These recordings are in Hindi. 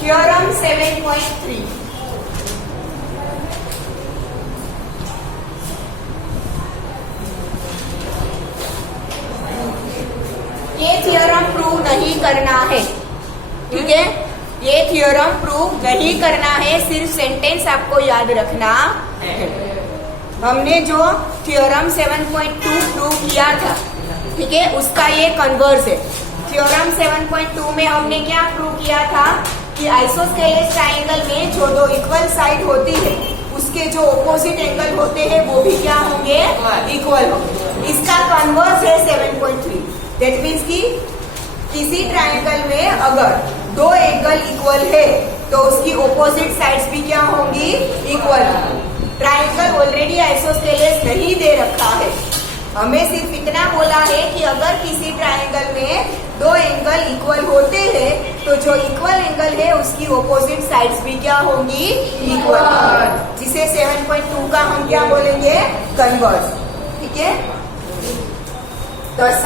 थ्योरम 7.3 ये थ्योरम प्रूव नहीं करना है, ठीक है। ये थ्योरम प्रूव नहीं करना है, सिर्फ सेंटेंस आपको याद रखना है। हमने जो थ्योरम 7.2 प्रूव किया था, ठीक है, उसका ये कन्वर्स है। थ्योरम 7.2 में हमने क्या प्रूव किया था कि आइसोस्केलेस ट्राइंगल में जो दो इक्वल साइड होती है उसके जो ऑपोजिट एंगल होते हैं वो भी क्या होंगे, इक्वल होंगे। इसका कन्वर्स है 7.3। दैट मीन्स कि किसी ट्राइंगल में अगर दो एंगल इक्वल है तो उसकी ऑपोजिट साइड्स भी क्या होंगी, इक्वल होंगी। ट्राइंगल ऑलरेडी आइसोस्केलेस नहीं दे रखा है, हमें सिर्फ इतना बोला है कि अगर किसी ट्राइंगल में दो एंगल इक्वल होते हैं तो जो इक्वल एंगल है उसकी ऑपोजिट साइड्स भी क्या होंगी, इक्वल, जिसे 7.2 का हम क्या बोलेंगे, कन्वर्स, ठीक है। The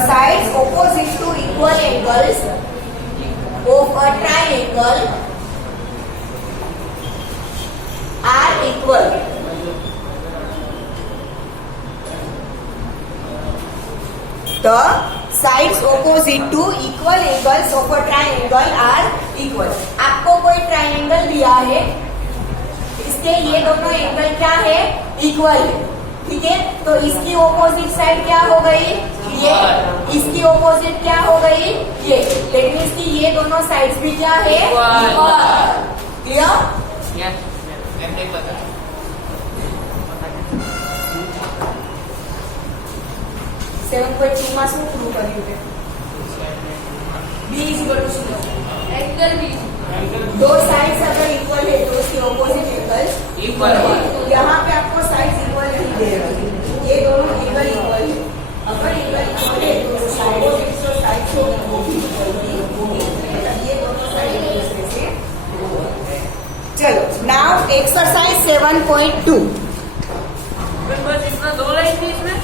sides opposite to equal angles of a triangle are equal. The sides opposite to equal angles of a triangle are equal. आपको कोई ट्राइंगल दिया है, इसके ये दोनों एंगल क्या है, इक्वल है, ठीक है। तो इसकी ऑपोजिट साइड क्या हो गई, ये, इसकी ऑपोजिट क्या हो गई, ये। दैट मीन्स कि ये दोनों साइड्स भी क्या है, इक्वल। क्लियर? 7.2 માં શું પ્રૂવ કર્યું છે? B एंगल B, दो साइड्स अगर इक्वल है तो उसकी ऑपोजिट एंगल इक्वल है। यहाँ पे आपको साइड्स इक्वल नहीं दे रही, ये दोनों एंगल इक्वल है। अगर एंगल इक्वल है तो साइड्स जो साइड्स होगी वो भी इक्वल होगी, ये दोनों साइड एक दूसरे से। चलो नाउ एक्सरसाइज 7.2। बस इतना दो लाइन थी इसमें,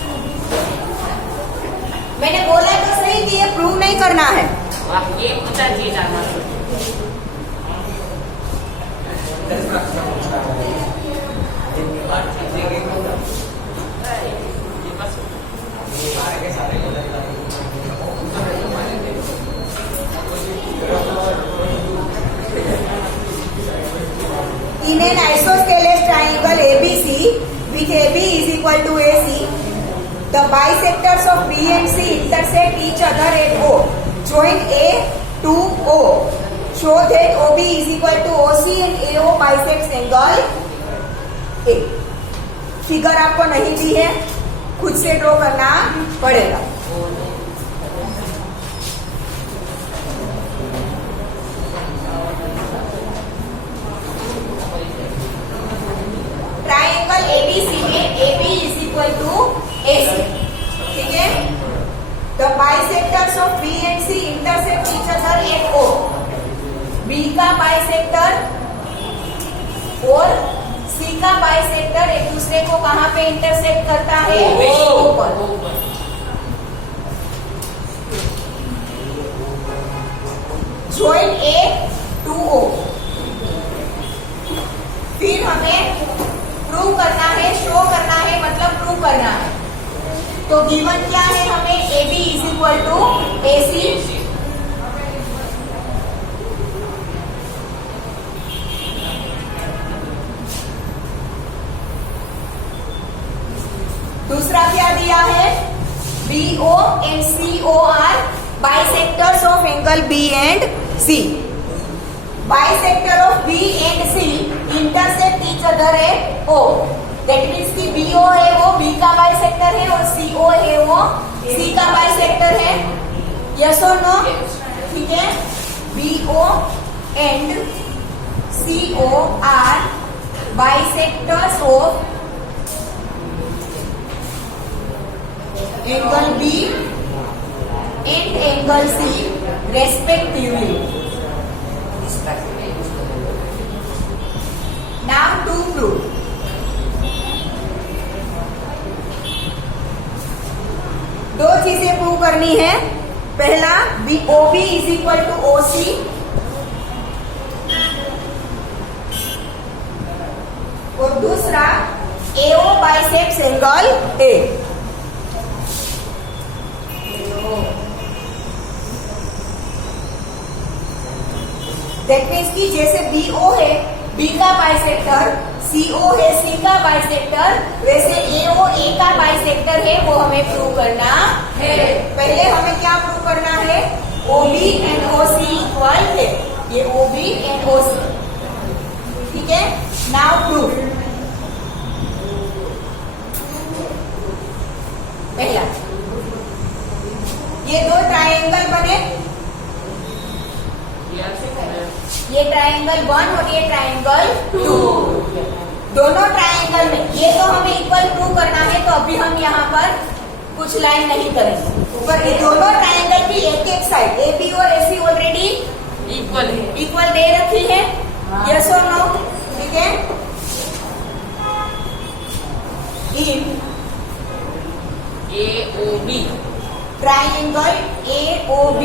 मैंने बोला तो सही कि ये प्रूव नहीं करना है। ये पता चीज आना In an isosceles triangle ABC with AB is equal to AC, the bisectors of B and C intersect each other at O. Join A to O. Show that OB is equal to OC and AO bisects angle A. Figure आपको नहीं दी है, खुद से ड्रॉ करना पड़ेगा। ट्राइंगल ABC में AB is equal to AC, ठीक है। The bisectors of B and C intersect each other at O. B का बाइसेक्टर और C का बाइसेक्टर एक दूसरे को कहाँ पे इंटरसेक्ट करता है, O पर। Join A to O। फिर हमें प्रूव करना है, शो करना है, मतलब प्रूव करना है। तो गिवन क्या है हमें, AB is equal to AC। दूसरा क्या दिया है, BO and CO are bisectors of angle B and C. Bisector of B and C intersect each other at O. That means कि BO है वो B का बाइसेक्टर है और CO है वो C का बाइसेक्टर है। Yes or no? ठीक है। BO and CO are bisectors of angle B and angle C respectively. बनी है, पहला OB is equal to OC, और दूसरा AO bisects angle A। That means कि जैसे BO है B का बाइसेक्टर, CO है C का बाइसेक्टर, वैसे AO A का बाइसेक्टर है, वो हमें प्रूव करना है। पहले हमें क्या प्रूव करना है? OB एंड OC इक्वल है, ये OB एंड OC, ठीक है। Now prove. पहला, ये दो ट्राइंगल बने, ये ट्राइंगल 1 और ये ट्राइंगल 2, दोनों ट्राइंगल में ये तो हमें इक्वल प्रूव करना है, तो अभी हम यहाँ पर कुछ लाइन नहीं करेंगे। पर ये दोनों ट्राइंगल की एक एक साइड AB और AC ऑलरेडी इक्वल दे रखी है, यस और नो, ठीक है। In AOB triangle AOB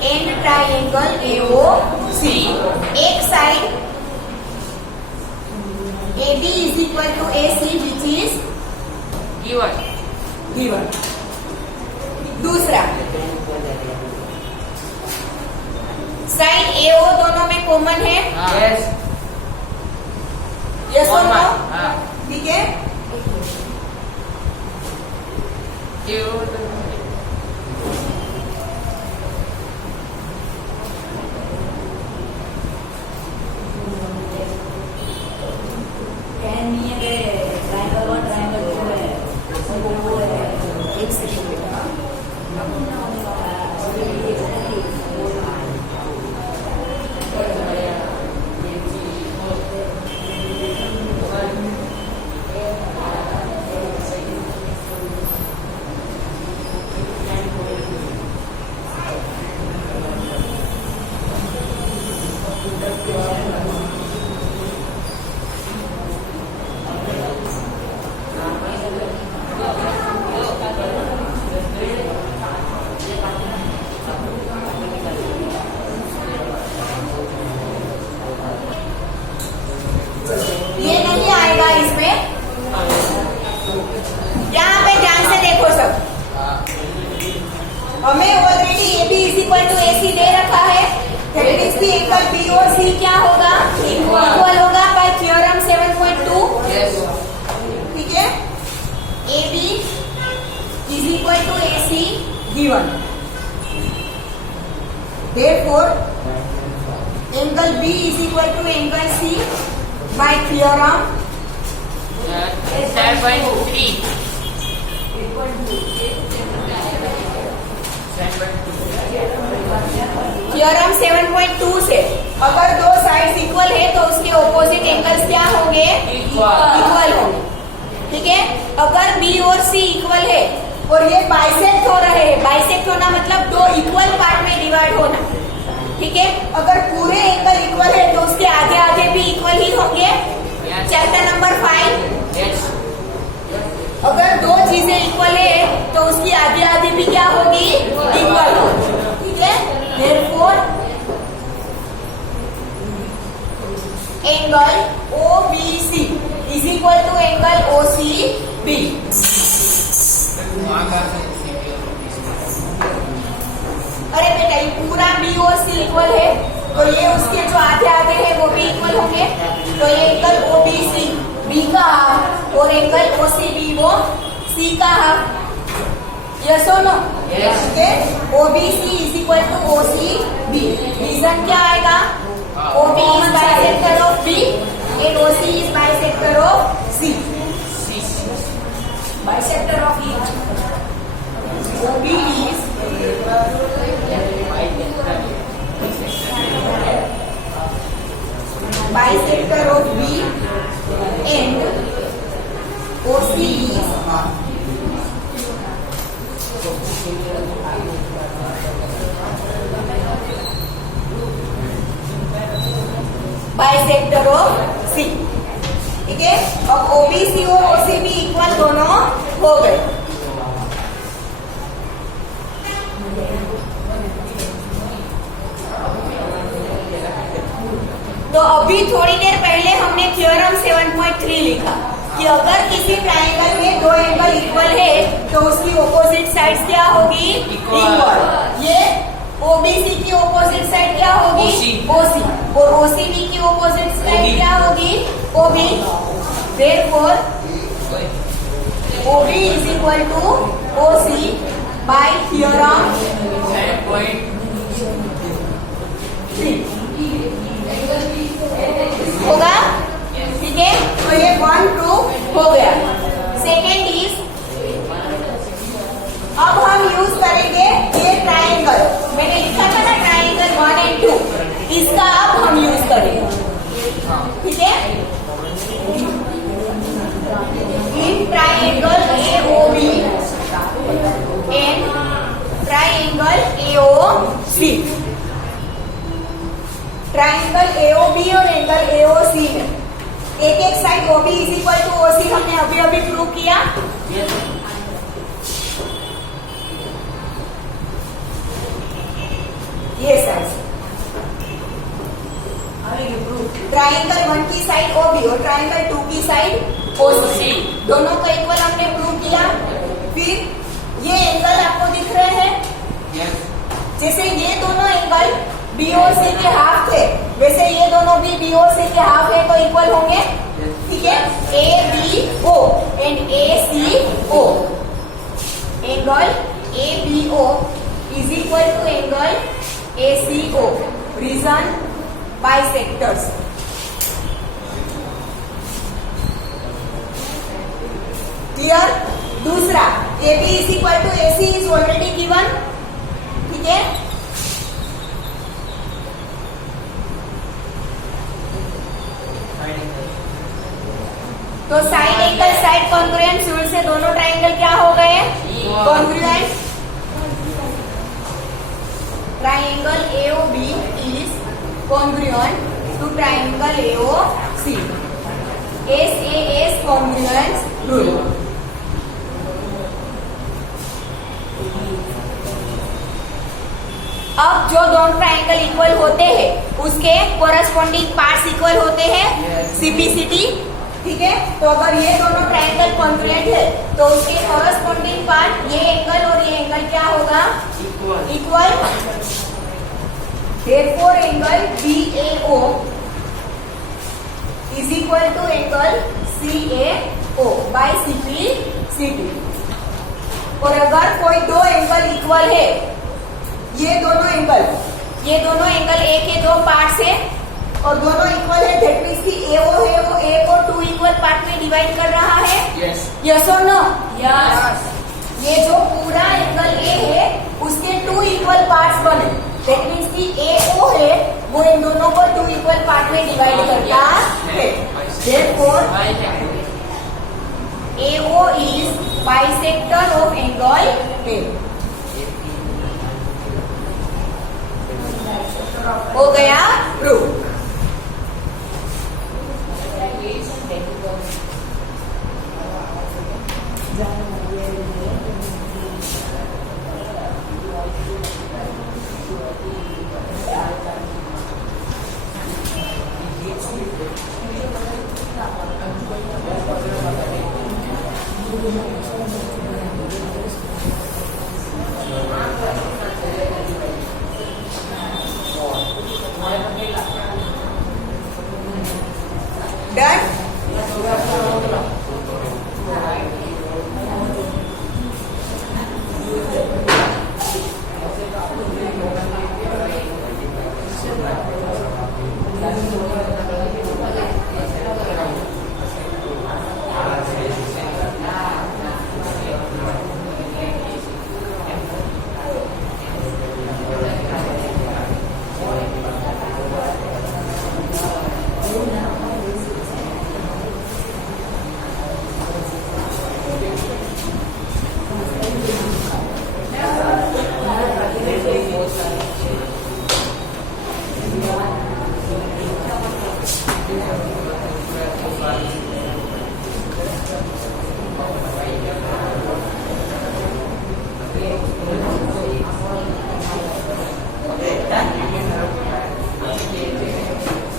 and triangle AOC, एक side AB is equal to AC which is given. दूसरा, साइड AO दोनों में कॉमन है, यस और नो, ठीक है। एक सेकंड बेटा, ये नहीं आएगा इसमें। यहाँ पे ध्यान से देखो सब, हमें already AB is equal to AC दे रखा है, इसकी एंगल BOC क्या होगा? इक्वल होगा बाय थ्योरम 7.2, ठीक है। AB is equal to AC given, therefore angle B is equal to angle C by theorem 7.3 theorem 7.2 से अगर दो साइड्स इक्वल है तो उसके ऑपोजिट एंगल्स क्या होंगे? इक्वल होंगे, ठीक है। अगर B और C इक्वल है और ये बाइसेक्ट हो रहे हैं, बाइसेक्ट होना मतलब दो इक्वल पार्ट में डिवाइड होना, ठीक है। अगर पूरे एंगल इक्वल है तो उसके आधे आधे भी इक्वल ही होंगे, चैप्टर नंबर 5। अगर दो चीजें इक्वल है तो उसकी आधी आधी भी क्या होगी? इक्वल होगी, ठीक है। Therefore angle OBC is equal to angle OCB। अरे बेटा, ये पूरा B और C इक्वल है तो ये उसके जो आधे आधे हैं वो भी इक्वल होंगे, तो ये एंगल OBC B का हाफ और एंगल OCB वो C का हाफ, यस और नो, ठीक है। OBC is equal to OCB। Reason क्या आएगा? OB is bisector of B and OC is bisector of C, bisector of each। OB is bisector of B and OC is bisector of C, ठीक है। अब OBC और OCB इक्वल दोनों हो गए, तो अभी थोड़ी देर पहले हमने थ्योरम 7.3 लिखा कि अगर किसी ट्रायंगल में दो एंगल इक्वल है तो उसकी ऑपोजिट साइड्स क्या होगी? इक्वल। ये ओबीसी की ऑपोजिट साइड क्या होगी? ओसी। और ओसीबी की ऑपोजिट साइड क्या होगी? OB. Therefore OB is equal to OC by theorem 7.3 होगा, ठीक है। तो ये 1 प्रूफ हो गया। सेकेंड इज, अब हम यूज करेंगे ये ट्रायंगल, मैंने लिखा था ना ट्रायंगल 1 और 2, इसका अब हम यूज करेंगे, ठीक है। In triangle AOB and triangle AOC, triangle AOB और एंगल AOC है, एक एक side OB is equal to OC हमने अभी अभी प्रूव किया। ये साइड ट्राइंगल 1 की साइड OB और ट्राइंगल 2 की साइड OC, दोनों का इक्वल हमने प्रूव किया। फिर ये एंगल आपको दिख रहे हैं, जैसे ये दोनों एंगल BOC के हाफ थे, वैसे ये दोनों भी BOC के हाफ है तो इक्वल होंगे, ठीक है। ABO and ACO, angle ABO is equal to angle ACO, reason bisectors. Clear? दूसरा AB is equal to AC is already given, ठीक है। तो side angle side congruent rule से दोनों ट्राइंगल क्या हो गए? Congruent. Triangle AOB is congruent to triangle AOC, SAS congruence rule. अब जो दोनों ट्राइंगल इक्वल होते हैं उसके कोरस्पॉन्डिंग पार्ट्स इक्वल होते हैं, CPCT, ठीक है। तो अगर ये दोनों ट्राइंगल कॉन्ग्रुएंट है तो उसके कोरस्पॉन्डिंग पार्ट ये एंगल और ये एंगल क्या होगा? Equal. Therefore angle BAO is equal to angle CAO by CPCT। और अगर कोई दो एंगल इक्वल है, ये दोनों एंगल एक के दो पार्ट्स है और दोनों इक्वल है, दैट मींस कि AO है वो A को 2 इक्वल पार्ट में डिवाइड कर रहा है। यस और नो? यस। ये जो पूरा एंगल A है उसके 2 इक्वल पार्ट्स बने, दैट मींस कि AO है वो इन दोनों को 2 इक्वल पार्ट में डिवाइड करता है। Therefore AO is bisector of angle A। हो गया प्रूफ। Done?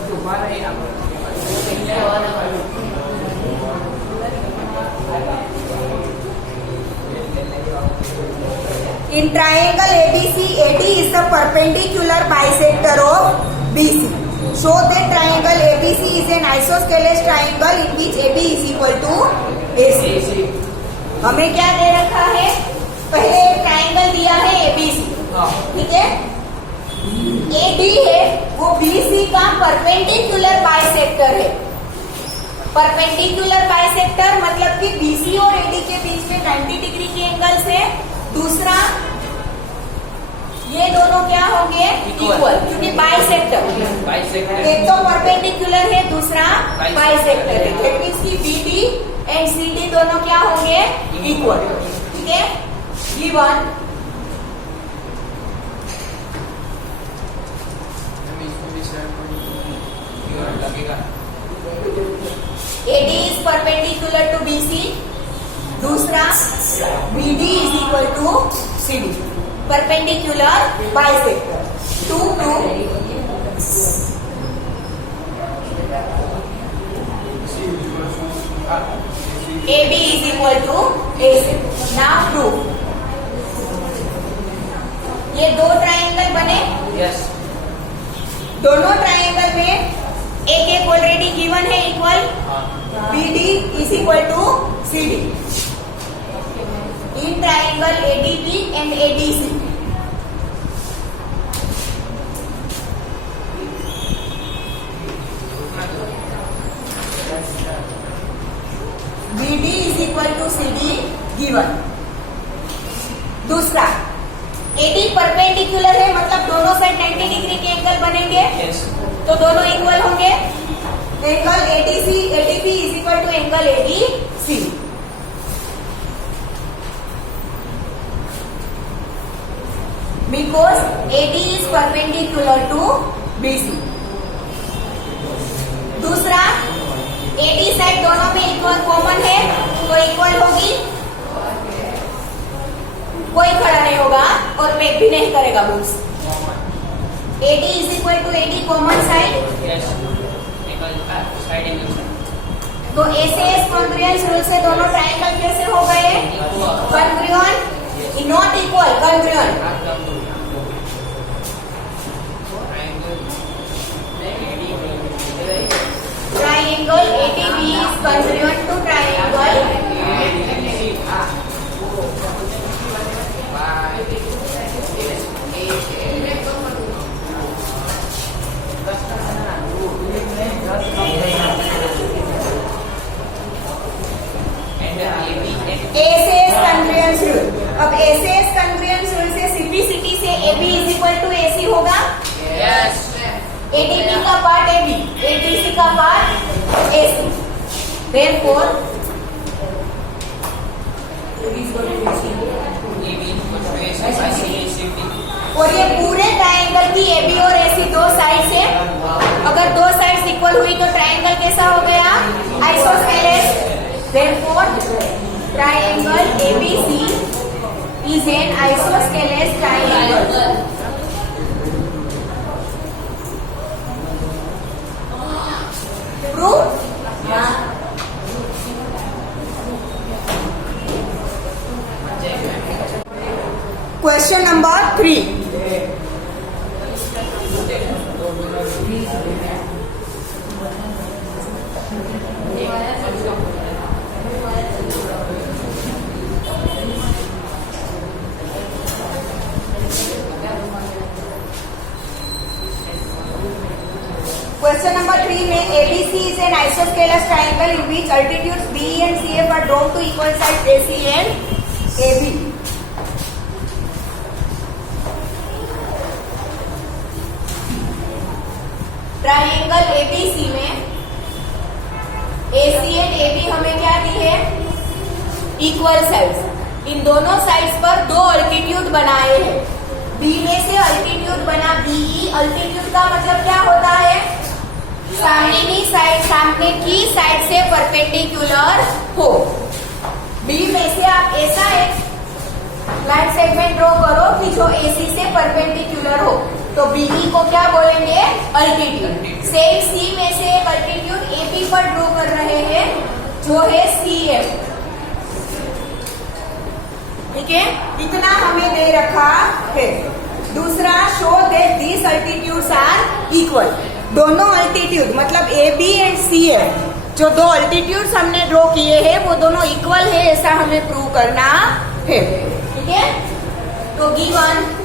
तुम्हारा In triangle ABC, AD is the perpendicular bisector of BC. Show that triangle ABC is an isosceles triangle in which AB is equal to AC. हमें क्या दे रखा है? पहले एक ट्राइंगल दिया है ABC, ठीक है? AD है वो BC का परपेंडिकुलर बाइसेक्टर है। परपेंडिकुलर बाइसेक्टर मतलब कि BC और AD के बीच में 90 डिग्री के एंगल से, दूसरा ये दोनों क्या होंगे? इक्वल, क्योंकि बाइसेक्टर एक तो परपेंडिकुलर है, दूसरा बाइसेक्टर है। दैट मींस कि BD एंड CD दोनों क्या होंगे? इक्वल, ठीक है? Given AD is perpendicular to BC, दूसरा BD is equal to CD, perpendicular bisector. To prove AB is equal to AC. Now prove. ये दो ट्राइंगल बने, Yes. दोनों ट्राइंगल में एक एक ऑलरेडी गिवन है equal, BD is equal to CD. In triangle ADB and ADC. BD is equal to CD given. दूसरा AD परपेंडिकुलर है, मतलब दोनों साइड 90 डिग्री के एंगल बनेंगे, Yes. तो दोनों इक्वल होंगे। Angle ADB is equal to angle ADC. Because AD is perpendicular to BC. दूसरा AD साइड दोनों में इक्वल कॉमन है, तो इक्वल होगी, कोई खड़ा नहीं होगा और मेक भी नहीं करेगा books. AD is equal to AD common side, Yes. Side angle. तो SAS कॉन्ग्रुएंस रूल से दोनों ट्राइंगल कैसे हो गए? Congruent, not equal, congruent. Triangle ADB is congruent to triangle SAS congruence rule. अब SAS congruence rule से CPCT से AB is equal to AC होगा, Yes. ADB का पार्ट AB, ADC का पार्ट AC. Therefore, और ये पूरे ट्राइंगल की AB और AC दो साइड से, अगर दो साइड्स इक्वल हुई तो ट्राइंगल कैसा हो गया? Isosceles. Therefore, triangle ABC is an isosceles triangle. Prove? Question number 3. Question number 3 में ABC is an isosceles triangle in which altitudes BE and CF are drawn to equal sides AC and AB. Triangle ABC में AC एंड AB हमें क्या दी है? Equal sides. इन दोनों साइड्स पर दो अल्टीट्यूड बनाए हैं। B में से अल्टीट्यूड बना BE। अल्टीट्यूड का मतलब क्या होता है? सामने की साइड से परपेंडिकुलर हो। B में से आप ऐसा एक लाइन सेगमेंट ड्रॉ करो कि जो AC से परपेंडिकुलर हो, तो BE को क्या बोलेंगे? अल्टीट्यूड। सेम C में से एक अल्टीट्यूड AB पर ड्रॉ कर रहे हैं जो है CF, ठीक ठीक है, इतना हमें दे रखा है। दूसरा, show that these altitudes are equal. दोनों अल्टीट्यूड मतलब A B and C F, जो दो अल्टीट्यूड्स हमने ड्रॉ किए हैं वो दोनों इक्वल है, ऐसा हमें प्रूव करना है। ठीक है, तो given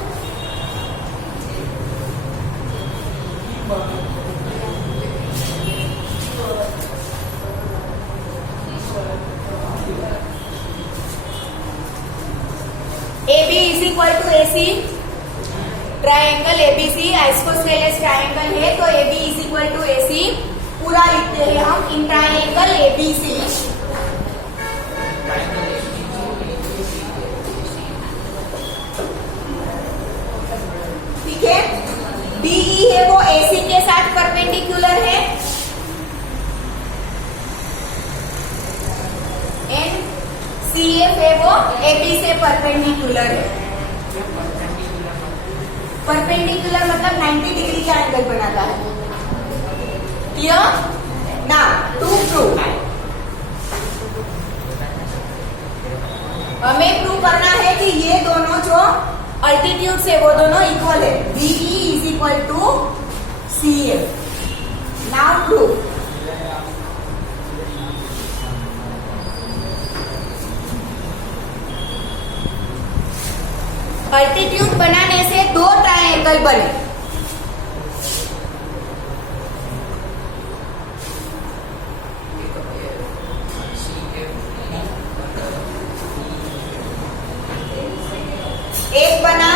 AB is equal to AC, triangle ABC isosceles triangle है, तो AB is equal to AC पूरा लिखते हैं हम इन ट्राइंगल ABC। ठीक है, DE है वो AC के साथ परपेंडिकुलर है, एंड CF है वो AB से परपेंडिकुलर है। परपेंडिकुलर मतलब 90 डिग्री का एंगल बनाता है। क्लियर? नाउ टू प्रूव, हमें प्रूव करना है कि ये दोनों जो अल्टीट्यूड है वो दोनों इक्वल है। BE is equal to CF। Now prove, altitude बनाने से दो ट्रायंगल बने। एक बना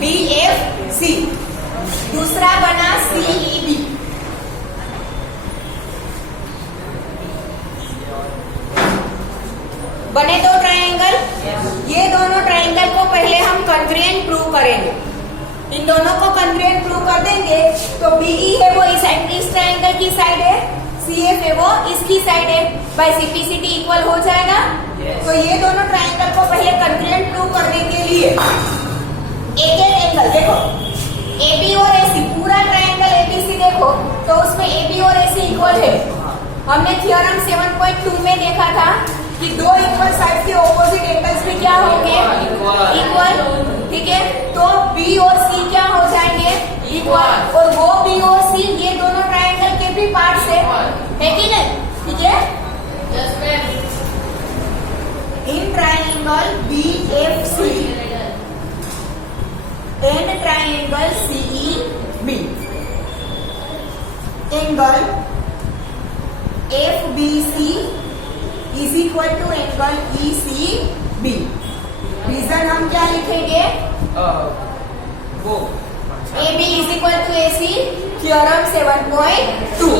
BFC, दूसरा बना CEB। बने दो ट्रायंगल। ये दोनों ट्रायंगल को पहले हम कॉन्ग्रुएंट प्रूव करेंगे। इन दोनों को कॉन्ग्रुएंट प्रूव कर देंगे तो BE है वो इस ट्रायंगल की साइड है, CF है वो इसकी साइड है, बाय सिम्प्लिसिटी इक्वल हो जाएगा। तो ये दोनों ट्रायंगल को पहले कॉन्ग्रुएंट प्रूव करने के लिए एक एक एंगल देखो, AB और AC, पूरा ट्रायंगल ABC देखो तो उसमें AB और AC इक्वल है। हमने थ्योरम 7.2 में देखा था कि दो इक्वल साइड के ऑपोजिट एंगल्स भी क्या होंगे, इक्वल। ठीक है, तो B और C क्या हो जाएंगे, इक्वल, और वो B और C ये दोनों ट्रायंगल के भी पार्ट्स है कि नहीं? ठीक है, in triangle BFC and triangle CEB, angle FBC is equal to angle ECB। Reason हम क्या लिखेंगे, वो AB is equal to AC, theorem 7.2।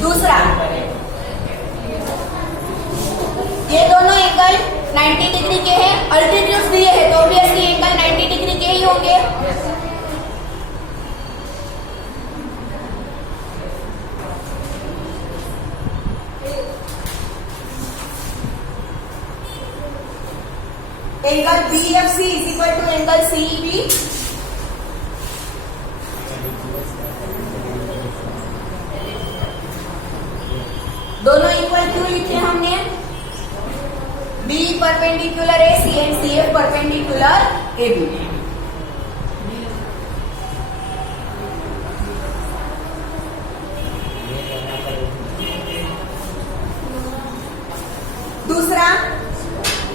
दूसरा, ये दोनों एंगल 90 डिग्री के हैं, अल्टीट्यूड दिए हैं तो ऑब्वियसली एंगल 90 डिग्री के ही होंगे। Angle BFC is equal to angle CEB। दोनों इक्वल क्यों लिखे हमने, B परपेंडिकुलर है C and CF perpendicular AB। दूसरा,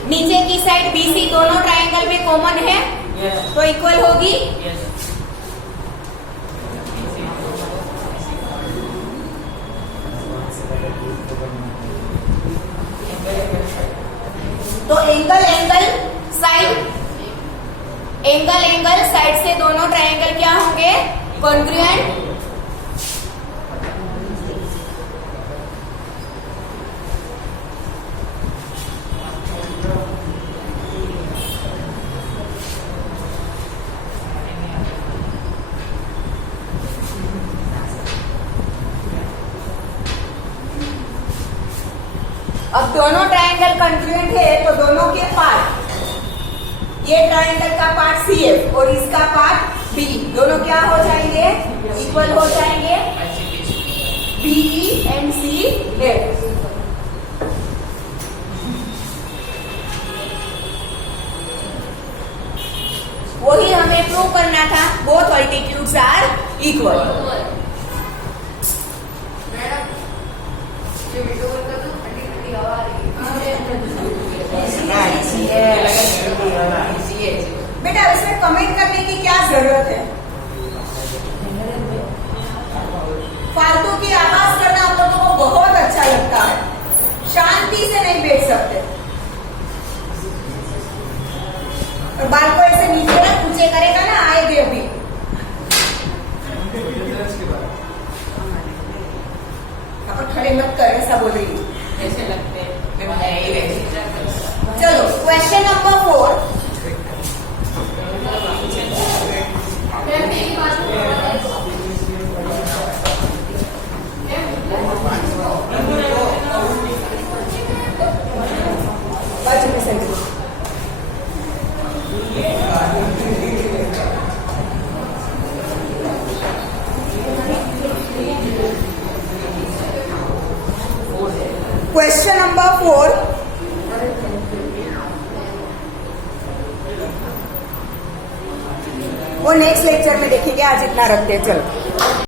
नीचे की साइड BC दोनों ट्रायंगल में कॉमन है तो इक्वल होगी। तो एंगल साइड से दोनों ट्रायंगल क्या होंगे, कॉन्ग्रुएंट। अब दोनों ट्रायंगल कॉन्ग्रुएंट है तो दोनों के पार्ट, ये ट्रायंगल का पार्ट CF और इसका पार्ट बी, दोनों क्या हो जाएंगे? इक्वल हो जाएंगे। B and C A. वही हमें प्रूव करना था, both altitudes are equal. Madam ये वीडियो कॉल कर दो, ठंडी ठंडी हवा आ रही है। बेटा इसमें कमेंट करने की क्या जरूरत है? फालतू की आवाज करना आप लोगों को बहुत अच्छा लगता है, शांति से नहीं बैठ सकते। और बाल को ऐसे नीचे ना ऊंचे करेगा ना, आएगी अभी। अपन खड़े मत कर, ऐसा बोल रही हूँ। ऐसे लगते हैं। चलो क्वेश्चन नंबर 4। क्वेश्चन नंबर 4, वो नेक्स्ट लेक्चर में देखेंगे, आज इतना रखते हैं। चलो।